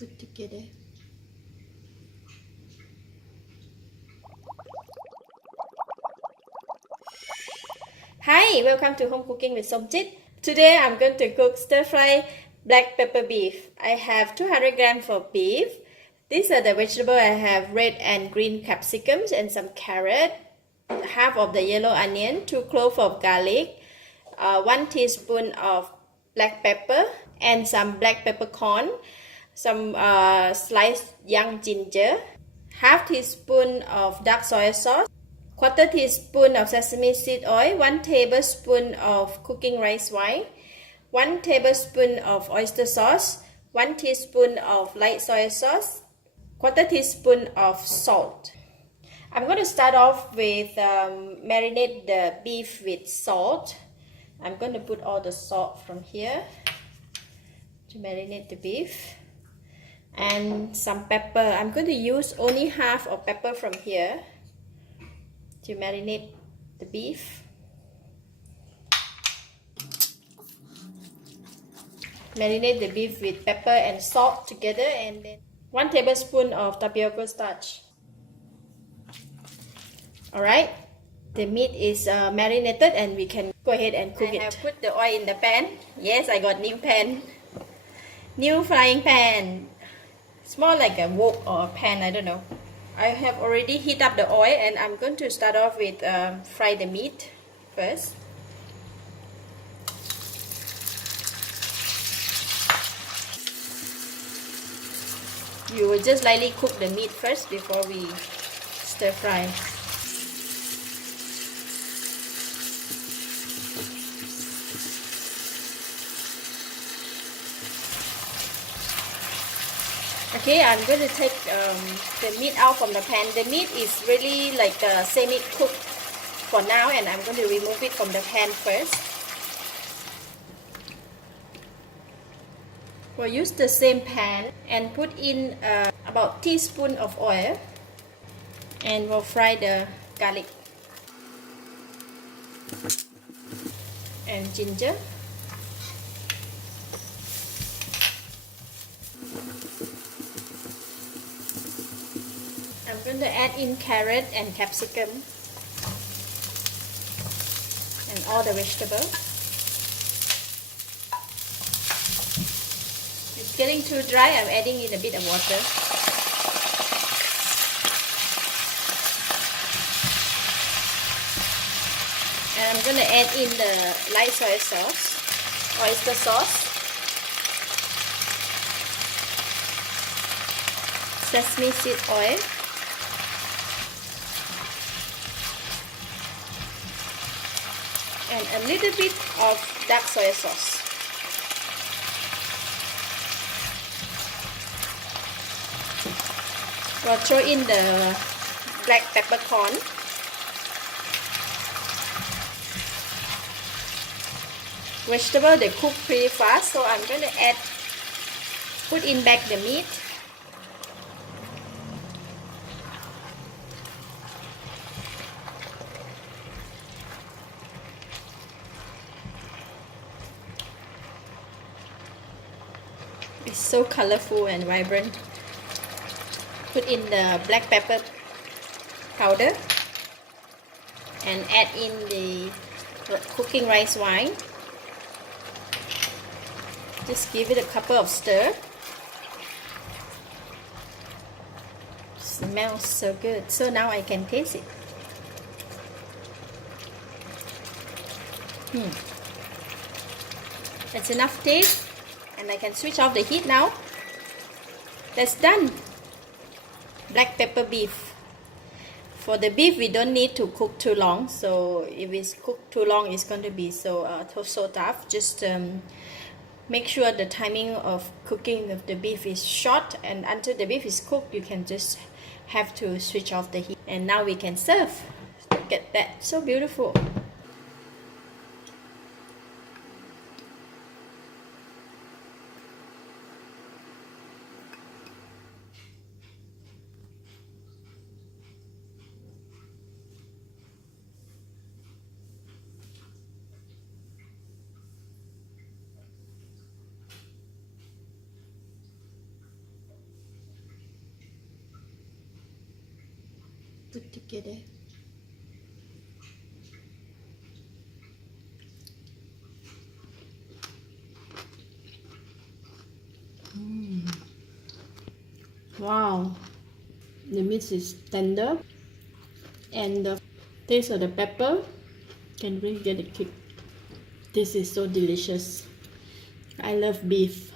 put together. Hi, welcome to Home Cooking with Somjit. Today I'm going to cook stir-fry black pepper beef. I have 200 grams of beef. These are the vegetables. I have red and green capsicums and some carrot, half of the yellow onion, 2 cloves of garlic, 1 teaspoon of black pepper, and some black peppercorn, some sliced young ginger, half teaspoon of dark soy sauce, quarter teaspoon of sesame seed oil, 1 tablespoon of cooking rice wine, 1 tablespoon of oyster sauce, 1 teaspoon of light soy sauce, quarter teaspoon of salt. I'm going to start off with marinate the beef with salt. I'm going to put all the salt from here to marinate the beef, and some pepper. I'm going to use only half of pepper from here to marinate the beef. Marinate the beef with pepper and salt together, and then 1 tablespoon of tapioca starch. Alright, the meat is marinated and we can go ahead and cook it. I have put the oil in the pan. Yes, I got new pan. New frying pan. It's more like a wok or a pan, I don't know. I have already heated up the oil, and I'm going to start off with fry the meat first. You will just lightly cook the meat first before we stir fry. Okay, I'm going to take the meat out from the pan. The meat is really like semi-cooked for now, and I'm going to remove it from the pan first. We'll use the same pan and put in about a teaspoon of oil, and we'll fry the garlic and ginger. I'm going to add in carrot and capsicum and all the vegetables. It's getting too dry. I'm adding in a bit of water. And I'm going to add in the light soy sauce, oyster sauce, sesame seed oil, and a little bit of dark soy sauce. We'll throw in the black peppercorn, vegetable they cook pretty fast, so I'm going to put in back the meat. It's so colorful and vibrant. Put in the black pepper powder and add in the cooking rice wine. Just give it a couple of stir. Smells so good. So now I can taste it. That's enough taste, and I can switch off the heat now. That's done. Black pepper beef. For the beef, we don't need to cook too long, so if it's cooked too long, it's going to be so tough. Just make sure the timing of cooking of the beef is short, and until the beef is cooked, you can just have to switch off the heat. And now we can serve. Look at that, so beautiful. put together. Wow, the meat is tender and the taste of the pepper can really get a kick. This is so delicious. I love beef.